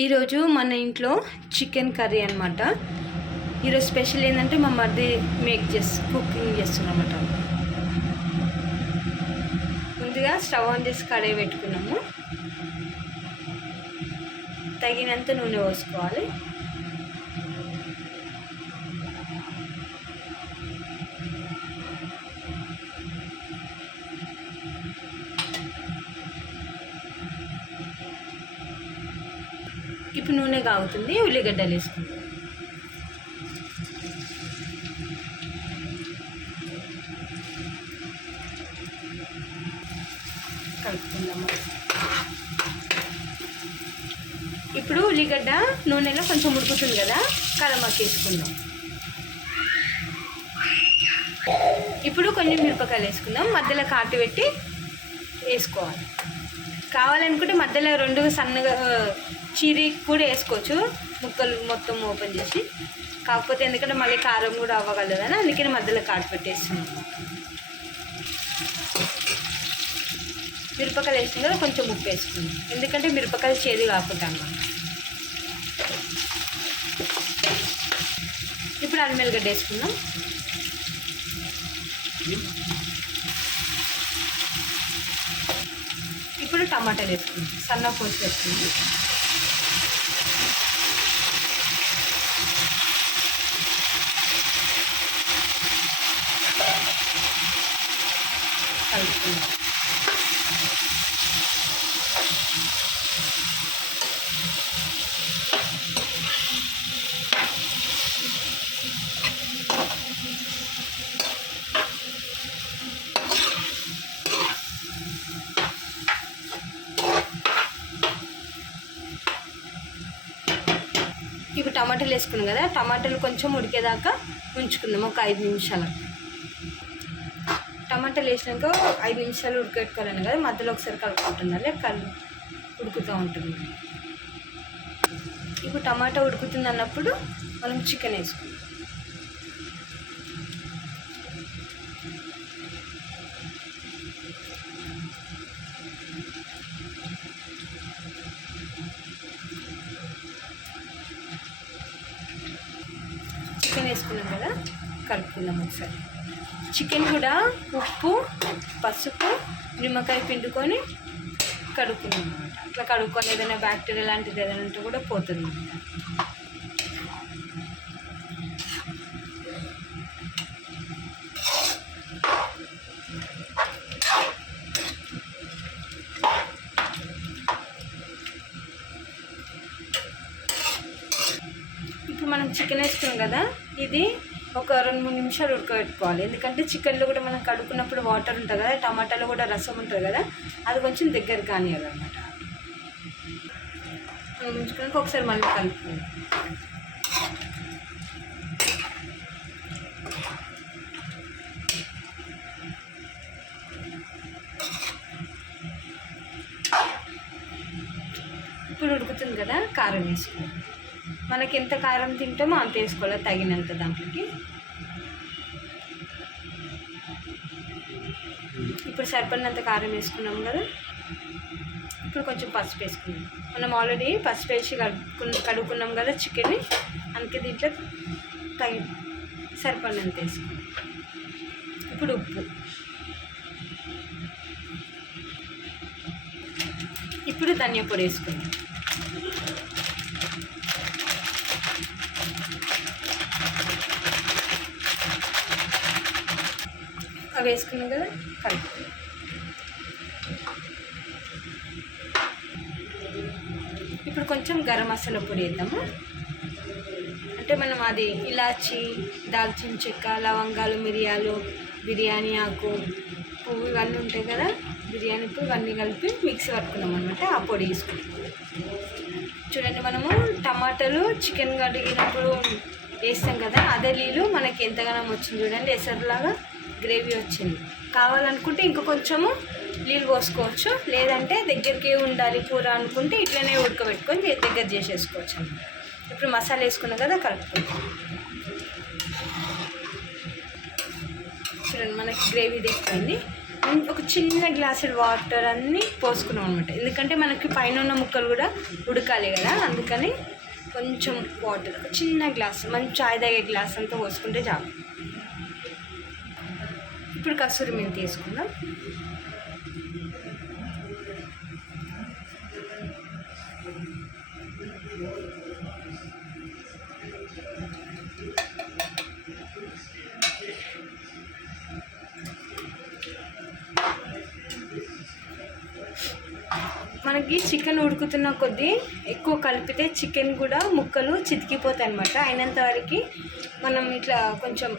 ఈరోజు మన ఇంట్లో చికెన్ కర్రీ అనమాట. ఈరోజు స్పెషల్ ఏంటంటే మా మరిది కుకింగ్ చేస్తున్నమాట. ముందుగా స్టవ్ ఆన్ చేసి కడాయి పెట్టుకున్నాము. తగినంత నూనె పోసుకోవాలి. ఇప్పుడు నూనె కాగుతుంది. ఉల్లిగడ్డలు వేసుకుంటాం. కలుపుకుందాము. ఇప్పుడు ఉల్లిగడ్డ నూనెలో కొంచెం ఉడుకుతుంది కదా, కలమాకు వేసుకుందాం. ఇప్పుడు కొన్ని మిరపకాయలు వేసుకుందాం. మధ్యలో కాటు పెట్టి వేసుకోవాలి. కావాలనుకుంటే మధ్యలో రెండు సన్నగా చీరి కూడా వేసుకోవచ్చు, ముక్కలు మొత్తం ఓపెన్ చేసి. కాకపోతే ఎందుకంటే మళ్ళీ కారం కూడా అవ్వగలదని అందుకని మధ్యలో కాటు పెట్టేస్తున్నాం. మిరపకాయలు వేసిన కదా కొంచెం ఉప్పు వేసుకుందాం, ఎందుకంటే మిరపకాయలు చేదు కాకుండా అన్నమాట. ఇప్పుడు అల్లం వెల్లిగడ్డ వేసుకుందాం. ఇప్పుడు టమాటాలు వేసుకుందాం. సన్న కోసి వేసుకుందాం. కలుపుకుందాం. ఇప్పుడు టమాటాలు వేసుకున్నాం కదా, టమాటాలు కొంచెం ఉడికేదాకా ఉంచుకుందాం. ఒక 5 నిమిషాలు. టమాటాలు వేసినాక 5 నిమిషాలు ఉడకెట్టుకోవాలని కదా, మధ్యలో ఒకసారి కలుపుకుంటున్నాలే, ఉడుకుతూ ఉంటుంది. ఇప్పుడు టమాటా ఉడుకుతుంది అన్నప్పుడు మనం చికెన్ వేసుకుందాం. చికెన్ వేసుకున్నాం కదా, కలుపుకుందాం ఒకసారి. చికెన్ కూడా ఉప్పు, పసుపు, నిమ్మకాయ పిండుకొని కడుక్కున్నాం అనమాట. అట్లా కడుక్కొని ఏదైనా బ్యాక్టీరియా లాంటిది ఏదైనా ఉంటే కూడా పోతుంది అనమాట. ఇప్పుడు మనం చికెన్ వేసుకున్నాం కదా, ఇది ఒక 2-3 నిమిషాలు ఉడకబెట్టుకోవాలి. ఎందుకంటే చికెన్లో కూడా మనం కడుక్కున్నప్పుడు వాటర్ ఉంటుంది కదా, టమాటాలో కూడా రసం ఉంటుంది కదా, అది కొంచెం దగ్గర కానియాలన్నమాట. ఉంచుకున్నాక ఒకసారి మళ్ళీ కలుపుకుందాం. ఇప్పుడు ఉడుకుతుంది కదా, కారం వేసుకుందాం. మనకి ఎంత కారం తింటామో అంత వేసుకోవాలి, తగినంత దాంట్లోకి. ఇప్పుడు సరిపడినంత కారం వేసుకున్నాం కదా, ఇప్పుడు కొంచెం పసుపు వేసుకున్నాం. మనం ఆల్రెడీ పసుపు వేసి కడుక్కున్నాం కదా చికెన్ని, అందుకే దీంట్లో సరిపడినంత వేసుకున్నాం. ఇప్పుడు ఉప్పు. ఇప్పుడు ధనియా పొడి వేసుకుందాం. అవి వేసుకున్నాం కదా, కలుపుకుందాం. ఇప్పుడు కొంచెం గరం మసాలా పొడి వేద్దాము. అంటే మనం అది ఇలాచి, దాల్చిన చెక్క, లవంగాలు, మిరియాలు, బిర్యానీ ఆకు, పువ్వు ఇవన్నీ ఉంటాయి కదా, బిర్యానీ పువ్వు ఇవన్నీ కలిపి మిక్సీ పట్టుకున్నాం అనమాట. ఆ పొడి వేసుకుంటాం. చూడండి, మనము టమాటాలు చికెన్ కడిగినప్పుడు వేస్తాం కదా, అదే నీళ్ళు మనకి ఎంతగానో వచ్చింది చూడండి, ఎసరులాగా గ్రేవీ వచ్చింది. కావాలనుకుంటే ఇంకో కొంచెము నీళ్ళు పోసుకోవచ్చు, లేదంటే దగ్గరికి ఉండాలి కూర అనుకుంటే ఇట్లనే ఉడకబెట్టుకొని దగ్గర చేసేసుకోవచ్చు అన్నమాట. ఇప్పుడు మసాలా వేసుకున్నాం కదా, కలుపుకుంటాం. చూడండి, మనకి గ్రేవీ తెచ్చింది. ఒక చిన్న గ్లాసుడు వాటర్ అన్నీ పోసుకున్నాం అనమాట. ఎందుకంటే మనకి పైన ఉన్న ముక్కలు కూడా ఉడకాలి కదా, అందుకని కొంచెం వాటర్ ఒక చిన్న గ్లాస్, మనం చాయ్ తాగే గ్లాస్ అంతా పోసుకుంటే చాలు. ఇప్పుడు కస్తూరి మెంతి తీసుకుందాం. మనకి చికెన్ ఉడుకుతున్న కొద్దీ ఎక్కువ కలిపితే చికెన్ కూడా ముక్కలు చితికిపోతాయి అన్నమాట. అయినంత వరకు మనం ఇట్లా కొంచెం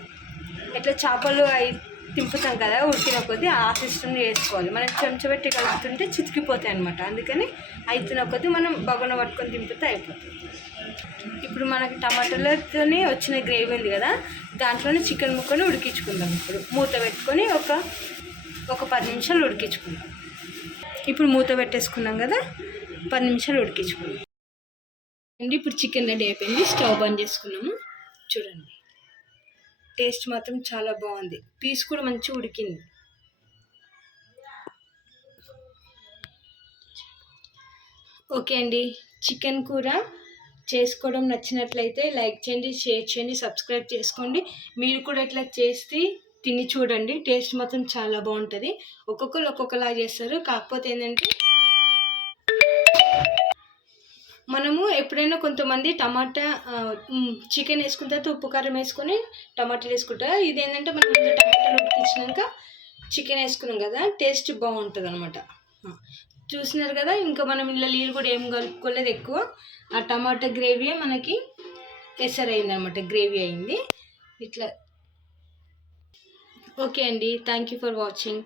ఇట్లా చేపలు అవి తింపుతాం కదా ఉడికిన కొద్దీ, ఆ సిస్టమ్ చేసుకోవాలి. మనం చెంచబెట్టి కలుపుతుంటే చితికిపోతాయి అనమాట. అందుకని అవుతున్న కొద్దీ మనం బగన పట్టుకొని తింపితే అయిపోతుంది. ఇప్పుడు మనకి టమాటాలతోనే వచ్చిన గ్రేవీ ఉంది కదా, దాంట్లోనే చికెన్ ముక్కను ఉడికించుకుందాం. ఇప్పుడు మూత పెట్టుకొని ఒక 10 నిమిషాలు ఉడికించుకుందాం. ఇప్పుడు మూత పెట్టేసుకున్నాం కదా, 10 నిమిషాలు ఉడికించుకున్నాం అండి. ఇప్పుడు చికెన్ రెడీ అయిపోయింది. స్టవ్ బంద్ చేసుకున్నాము. చూడండి, టేస్ట్ మాత్రం చాలా బాగుంది. పీస్ కూడా మంచిగా ఉడికింది. ఓకే అండి, చికెన్ కూర చేసుకోవడం నచ్చినట్లయితే లైక్ చేయండి, షేర్ చేయండి, సబ్స్క్రైబ్ చేసుకోండి. మీరు కూడా ఇట్లా చేసి తిని చూడండి. టేస్ట్ మాత్రం చాలా బాగుంటుంది. ఒక్కొక్కరు ఒక్కొక్కలా చేస్తారు. కాకపోతే ఏంటంటే మనము ఎప్పుడైనా కొంతమంది టమాటా చికెన్ వేసుకున్న తర్వాత ఉప్పు కారం వేసుకొని టమాటాలు వేసుకుంటారు. ఇదేంటంటే మనం ముందు టమాటాలు ఉడికించినాక చికెన్ వేసుకున్నాం కదా, టేస్ట్ బాగుంటుంది అనమాట. చూసినారు కదా, ఇంకా మనం ఇలా నీళ్ళు కూడా ఏం కలుపుకోలేదు ఎక్కువ. ఆ టమాటా గ్రేవీ మనకి ఎసరైంది అనమాట, గ్రేవీ అయింది ఇట్లా. ఓకే అండి, థ్యాంక్ యూ ఫర్ వాచింగ్.